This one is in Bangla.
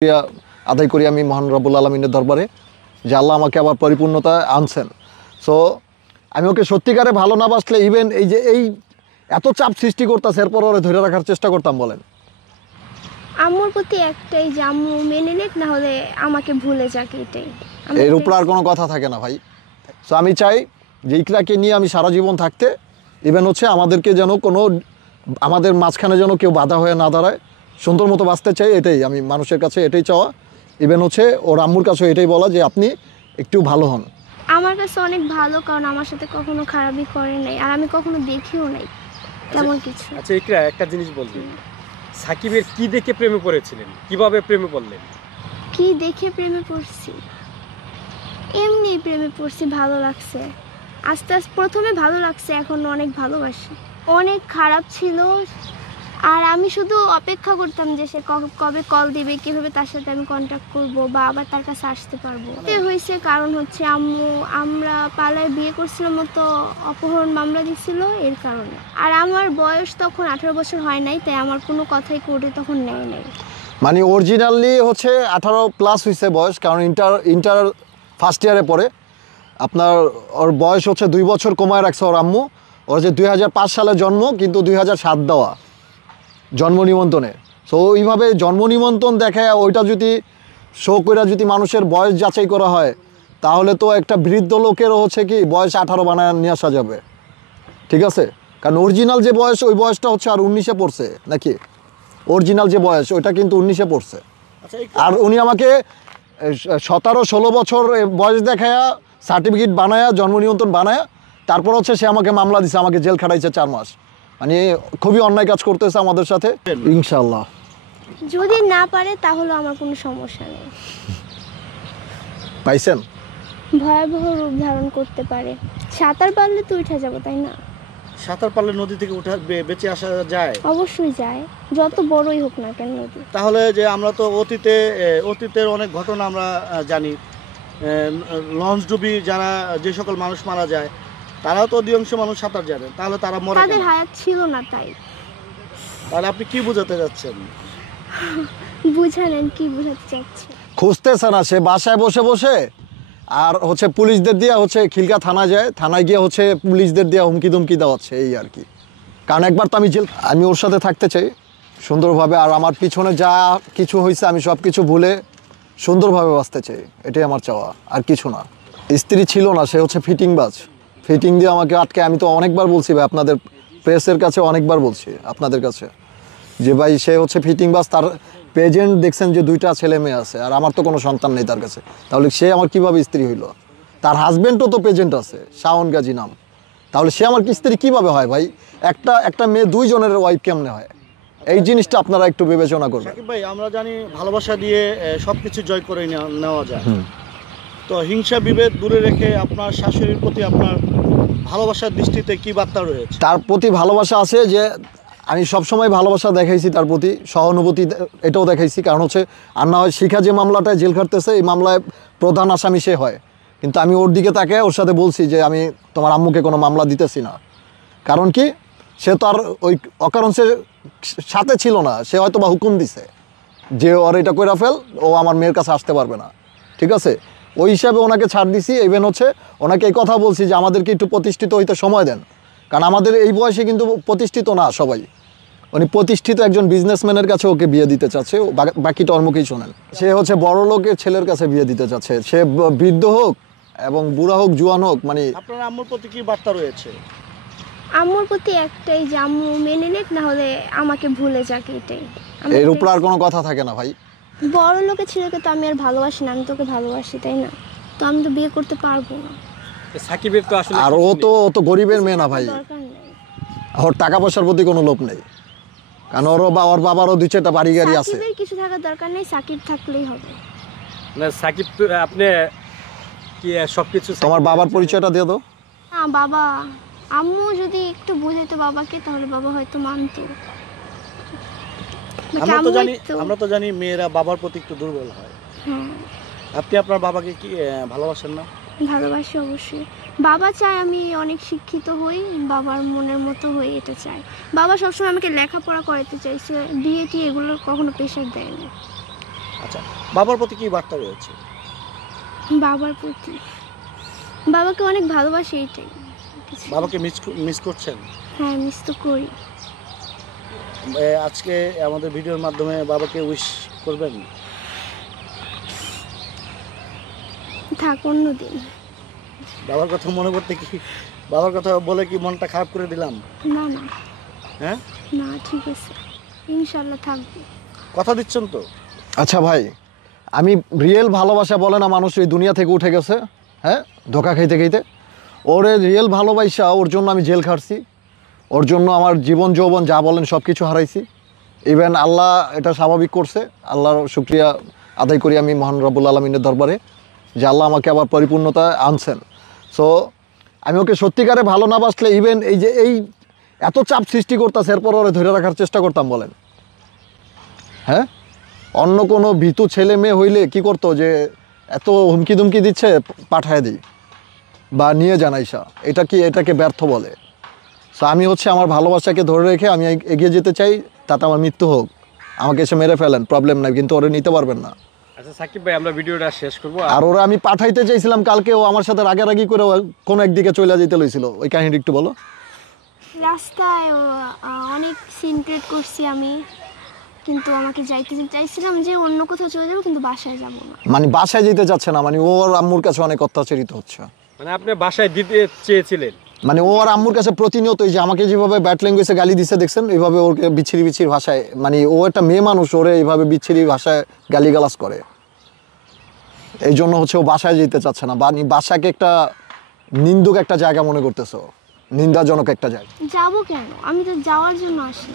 শুকরিয়া আদায় করি আমি মহান রব্বুল আলমিনের দরবারে যে আল্লাহ আমাকে আবার পরিপূর্ণতা আনছেন। সো আমি ওকে সত্যিকারে ভালো না বাসলে ইভেন এই এত চাপ সৃষ্টি করতেছে এরপর ওরে ধরে রাখার চেষ্টা করতাম। বলেন আম্মুর প্রতি একটাই যে আম্মু মেনে নিক, না হলে আমাকে ভুলে যাক, এটাই। এর উপর আর কোনো কথা থাকে না ভাই। সো আমি চাই যে ইকরাকে নিয়ে আমি সারা জীবন থাকতে, ইভেন আমাদেরকে যেন আমাদের মাঝখানে যেন কেউ বাধা হয়ে না দাঁড়ায়, সুন্দর মতো বাঁচতে চাই, এটাই আমি মানুষের কাছে এটাই চাওয়া। ইভেন ওর আম্মুর কাছে এটাই বলা যে আপনি একটু ভালো হন। আমার কাছে অনেক ভালো, কারণ আমার সাথে কখনো খারাপই করে নাই, আর আমি কখনো দেখিও নাই তেমন কিছু। আচ্ছা ইকরা, একটা জিনিস বলবেন, সাকিবের কি দেখে প্রেমে পড়েছিলেন, কিভাবে প্রেমে পড়লেন? কি দেখে প্রেমে পড়ছি? এমনি প্রেমে পড়ছি, ভালো লাগছে, আস্তে আস্তে প্রথমে ভালো লাগছে, এখন অনেক ভালোবাসি। অনেক খারাপ ছিল, আর আমি শুধু অপেক্ষা করতাম যে সে কবে কল দিবে, কীভাবে তার সাথে আমি কন্ট্যাক্ট করবো বা আবার তার কাছে আসতে পারবো। হয়েছে কারণ আমরা পালায় বিয়ে করছিলাম, তো অপহরণ মামলা দিছিল এর কারণে। আর আমার বয়স তখন 18 বছর হয় নাই, তাই আমার কোনো কথাই কোর্টে তখন নেয় নাই। মানে অরিজিনালি 18+ হয়েছে বয়স, কারণ ইন্টার ফার্স্ট ইয়ারে পড়ে। আপনার ওর বয়স 2 বছর কমায় রাখছে ওর আম্মু। ওর যে 2005 সালে জন্ম, কিন্তু 2007 দেওয়া জন্ম নিবন্ধনে। সো ওইভাবে জন্ম নিবন্ধন দেখায় ওইটা যদি শো করে যদি মানুষের বয়স যাচাই করা হয়, তাহলে তো একটা বৃদ্ধ লোকেরও কি বয়স 18 বানায় নিয়ে আসা যাবে, ঠিক আছে? কারণ অরিজিনাল যে বয়স, ওই বয়সটা আর 19-এ পড়ছে নাকি? অরিজিনাল যে বয়স ওইটা কিন্তু 19-এ পড়ছে। আর উনি আমাকে 17-16 বছর বয়স দেখায়া সার্টিফিকেট বানায়া, জন্ম নিবন্ধন বানায়া, তারপর সে আমাকে মামলা দিছে, আমাকে জেল খাটাইছে 4 মাস। মানে খুবই অন্যায় কাজ করতেছে আমাদের সাথে। ইনশাআল্লাহ যদি না পারে তাহলে আমার কোনো সমস্যা নেই। পাইছেন? ভয়াবহ রূপ ধারণ করতে পারে। সাঁতার পারলে তো উঠে যাবো, তাই না? সাঁতার পারলে নদী থেকে বেঁচে আসা যায়? অবশ্যই যায়, যত বড়ই হোক না কেন নদী। তাহলে যে আমরা তো অতীতের অনেক ঘটনা আমরা জানি, লঞ্চ ডুবি যে সকল মানুষ মারা যায়, তারাও তো অধিকাংশ মানুষ সাঁতার জানে, তাহলে তারা মরে তাদের হায়াত ছিল না, তাই। তাহলে আপনি কি বোঝাতে যাচ্ছেন? বুঝালেন, কি বোঝাতে চাচ্ছি? খুঁজতেছে না, সে বাসায় বসে বসে আর পুলিশদের দিয়ে খিলগা থানায় যায়, থানায় গিয়ে পুলিশদের দিয়ে হুমকি ধুমকি দেওয়াচ্ছে, এই আর কি। কারণ একবার তো আমি ওর সাথে থাকতে চাই সুন্দরভাবে, আর আমার পিছনে যা কিছু হয়েছে আমি সব কিছু ভুলে সুন্দরভাবে বাঁচতে চাই, এটাই আমার চাওয়া, আর কিছু না। স্ত্রী ছিল না, সে ফিটিংবাজ, ফিটিং দিয়ে আমাকে আটকে। আমি তো অনেকবার বলছি ভাই, আপনাদের প্রেসের কাছে অনেকবার বলছি, আপনাদের কাছে, যে ভাই সে ফিটিংবাজ। তার প্রেজেন্ট দেখছেন যে 2টা ছেলে মেয়ে আছে, আর আমার তো কোনো সন্তান নেই তার কাছে। তাহলে সে আমার কিভাবে স্ত্রী হইল? তার হাজব্যান্ডও তো প্রেজেন্ট আছে, শাওন গাজী নাম। তাহলে সে আমার স্ত্রী কিভাবে হয় ভাই? একটা মেয়ে 2 জনের ওয়াইফ কেমনে হয়? এই জিনিসটা আপনারা একটু বিবেচনা করবেন। সাকিব ভাই, আমরা জানি ভালোবাসা দিয়ে সবকিছু জয় করে নেওয়া যায়। তো হিংসা বিভেদ দূরে রেখে আপনার শাশুড়ির প্রতি আপনার ভালোবাসার দৃষ্টিতে কি বার্তা রয়েছে? তার প্রতি ভালোবাসা আছে, যে আমি সবসময় ভালোবাসা দেখাইছি তার প্রতি, সহানুভূতি এটাও দেখাইছি। কারণ আর না হয় শিখা যে মামলাটায় জেল খাটতেছে, এই মামলায় প্রধান আসামি সে হয়, কিন্তু আমি ওর দিকে তাকে ওর সাথে বলছি যে আমি তোমার আম্মুকে কোনো মামলা দিতেছি না। কারণ কি, সে তো আর ওই অকারণ সে সাথে ছিল না, সে হয়তো বা হুকুম দিছে যে ওর এটা কইরা ফেল, ও আমার মেয়ের কাছে আসতে পারবে না, ঠিক আছে? ওই হিসাবে ওনাকে ছাড় দিছি। ইভেন ওনাকে এই কথা বলছি যে আমাদেরকে একটু প্রতিষ্ঠিত হইতে সময় দেন, কারণ আমাদের এই বয়সে কিন্তু প্রতিষ্ঠিত না সবাই। উনি প্রতিষ্ঠিত একজন বিজনেসম্যানের কাছে ওকে বিয়ে দিতে চাচ্ছে, বাকিটা ওর মুখেই শোনেন। সে বড় লোকের ছেলের কাছে বিয়ে দিতে চাচ্ছে, সে বৃদ্ধ হোক এবং বুড়া হোক, জুয়ান হোক। মানে আপনার আম্মুর প্রতি কি বার্তা রয়েছে? আম্মুর প্রতি একটাই যে আম্মু মেনে নিক, না হলে আমাকে ভুলে যাক, এটাই। এর উপর আর কোনো কথা থাকে না ভাই। বড় লোকের ছেলেকে তো আমি আর ভালোবাসি না, আমি তোকে ভালোবাসি, তাই না? তো আমি তো বিয়ে করতে পারবো না। সাকিবের তো আসলে, আর ও তো গরিবের মেয়ে না ভাই, দরকার নেই। ওর টাকা পয়সার প্রতি কোনো লোভ নেই, কারণ ওর বাবারও 2-4টা বাড়ি গাড়ি আছে। সাকিবের কিছু থাকার দরকার নেই, সাকিব থাকলেই হবে। না সাকিব তো আপনি কি সবকিছু। তোমার বাবার পরিচয়টা দিয়ে দাও। না বাবা, আম্মু যদি একটু বুঝাইতো বাবাকে, তাহলে বাবা হয়তো মানতো। আমরা তো জানি মেয়েরা বাবার প্রতি একটু দুর্বল হয়। হ্যাঁ। আপনি আপনার বাবাকে কি ভালোবাসেন না? ভালোবাসি অবশ্যই। বাবা চায় আমি অনেক শিক্ষিত হই, বাবার মনের মতো হই, এটা চাই। বাবা সবসময় আমাকে লেখাপড়া করাতে চাইছে, বিয়ে টিয়ে এগুলো কখনো প্রেশার দেয়নি। আচ্ছা, বাবার প্রতি কি বার্তা রয়েছে? বাবার প্রতি, বাবাকে অনেক ভালোবাসি, এইটাই। বাবাকে মিস করছেন? হ্যাঁ, মিস তো করি। আজকে আমাদের ভিডিওর মাধ্যমে বাবাকে উইশ করবেন? থাক অন্যদিন। বাবার কথা মনে পড়তে কি, বাবার কথা বলে কি মনটা খারাপ করে দিলাম? না না হ্যাঁ, না, ঠিক আছে, ইনশাল্লাহ থাকবে। কথা দিচ্ছেন তো? আচ্ছা ভাই, আমি রিয়েল ভালোবাসা বলে না মানুষ এই দুনিয়া থেকে উঠে গেছে, হ্যাঁ, ধোকা খাইতে খাইতে। ওরে রিয়েল ভালোবাসা, ওর জন্য আমি জেল খাটছি, ওর জন্য আমার জীবন যৌবন যা বলেন সব কিছু হারাইছি। ইভেন আল্লাহ এটা স্বাভাবিক করছে, আল্লাহর শুকরিয়া আদায় করি আমি মহান রব্বুল আলমিনের দরবারে, যে আল্লাহ আমাকে আবার পরিপূর্ণতা আনছেন। সো আমি ওকে সত্যিকারে ভালো না বাসলে ইভেন এই এত চাপ সৃষ্টি করতেছে, এরপর ওরে ধরে রাখার চেষ্টা করতাম বলেন? হ্যাঁ, অন্য কোনো ভীতু ছেলে মেয়ে হইলে কি করতো, যে এত হুমকি দুমকি দিচ্ছে পাঠায় দিই বা নিয়ে জানাইসা, এটাকে ব্যর্থ বলে। সো আমি হচ্ছে আমার ভালোবাসাকে ধরে রেখে আমি এগিয়ে যেতে চাই, তাতে আমার মৃত্যু হোক, আমাকে এসে মেরে ফেলেন, প্রবলেম নাই, কিন্তু ওরে নিতে পারবেন না। আচ্ছা সাকিব ভাই, আমরা ভিডিওটা শেষ করবো। আর ওরা আমি পাঠাইতে চাইছিলাম কালকে, ও আমার সাথে রাগারাগি করে কোনো একদিকে চলে যেতে লইছিল, ওই কাহিনী একটু বলো। রাস্তায় অনেক সিন ক্রিয়েট করছি আমি, কিন্তু আমাকে যাইতে চাইছিলাম যে অন্য কোথাও চলে যাবো, কিন্তু বাসায় যাবো না। মানে বাসায় যেতে চাচ্ছে না, মানে ওর আম্মুর কাছে অনেক অত্যাচারিত হচ্ছে। মানে আপনি বাসায় দিতে চেয়েছিলেন? মানে ও আর আম্মুর কাছে প্রতিনিয়ত এই যে আমাকে যেভাবে ব্যাড ল্যাঙ্গুয়েজে গালি দিচ্ছে দেখছেন, এইভাবে ওকে বিচ্ছিরি বিচ্ছিরি ভাষায়, মানে ও একটা মেয়ে মানুষ, ওরে এইভাবে বিচ্ছিরি ভাষায় গালিগালাজ করে। এই জন্য হচ্ছে ও বাসায় যেতে চাচ্ছে না, বা বাসাকে একটা নিন্দুক একটা জায়গা মনে করতেছে, নিন্দাজনক একটা জায়গা। যাবো কেন? আমি তো যাওয়ার জন্য আসি।